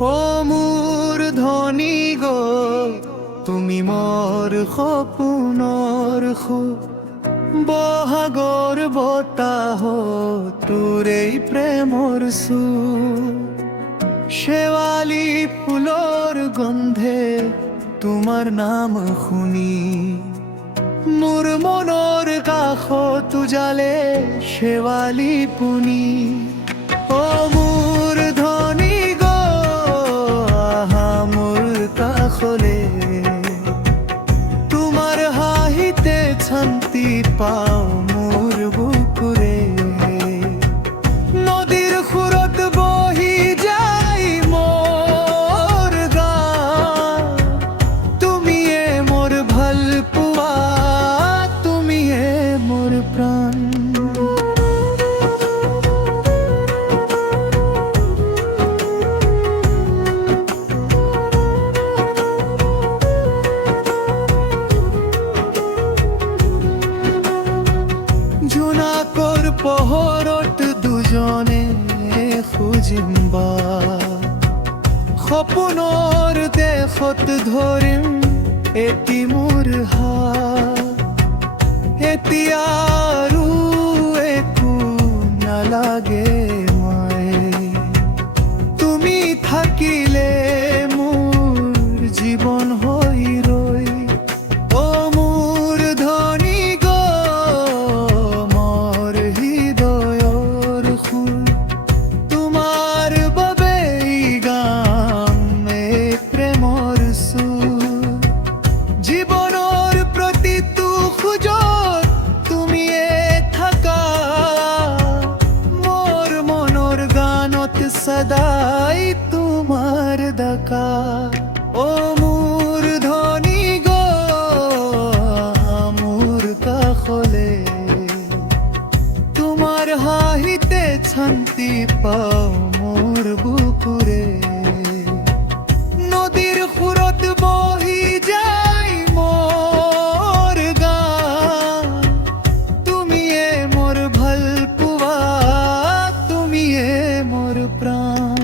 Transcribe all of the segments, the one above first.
ও মোৰ ধনী গো তুমি মোৰ সপোনৰ সুখ বহাগৰ বতাহ তোৰেই প্ৰেমৰ সুখ শেৱালি ফুলৰ গন্ধে তোমাৰ নাম শুনি মোৰ মনৰ কাষত উজালে শেৱালি পুনি ও মোৰ ধনী গো আহা মোৰ কাষলে তোমাৰ হাঁহিতে শান্তি পাওঁ মোৰ বুকুৰে নদীৰ সুৰত বহি যায় মোৰ গান তুমিয়ে মোৰ ভাল পোৱা তুমিয়ে মোৰ প্ৰাণ জোনাকৰ পোহৰত দুজনে খুজিম সপোনৰ দেশত ধৰিম এটি মোৰ হাত এতিয়া আৰু একো নালাগে মই তুমি থাকিলে মোৰ জীৱন হৈ ৰৈ ও মোৰ ধনী গো মোৰ হৃদয়ৰ সুৰ তোমাৰ বাবে গাম এই প্ৰেমৰ সুৰ জীৱনৰ প্ৰতিটো খোজত তুমিয়ে থাকা মোৰ মনৰ গানত সদায় তোমাৰ ডাকা ও মোৰ ধনী গো মোৰ কাষলে তোমাৰ হাঁহিতে শান্তি পাওঁ মোৰ বুকুৰে নদীৰ সুৰত বহি যায় মোৰ গান তুমিয়ে মোৰ ভাল পোৱা তুমিয়ে মোৰ প্ৰাণ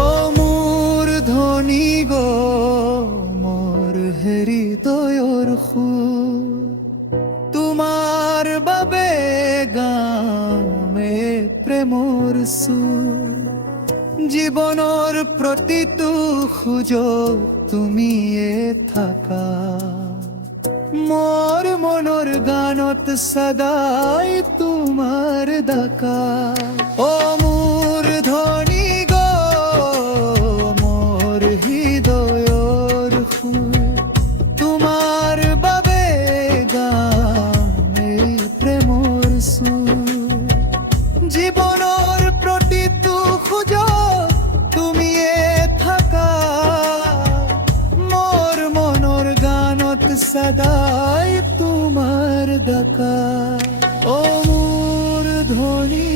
ও মোৰ ধনী গো মোৰ হৃদয়ৰ সুৰ তোমাৰ বাবে গাম এই প্ৰেমৰ সুৰ জীৱনৰ প্ৰতিটো খোজত তুমিয়ে থাকা মোৰ মনৰ গানত সদায় তোমাৰ ডাকা ও মোৰ ধনী গো মোৰ হৃদয়ৰ সুৰ তোমাৰ বাবে গাম এই প্ৰেমৰ সুৰ জীৱনৰ প্ৰতিটো খোজত তুমিয়ে থাকা মোৰ মনৰ গানত সদায় তোমাৰ ডাকা ও মোৰ ধনী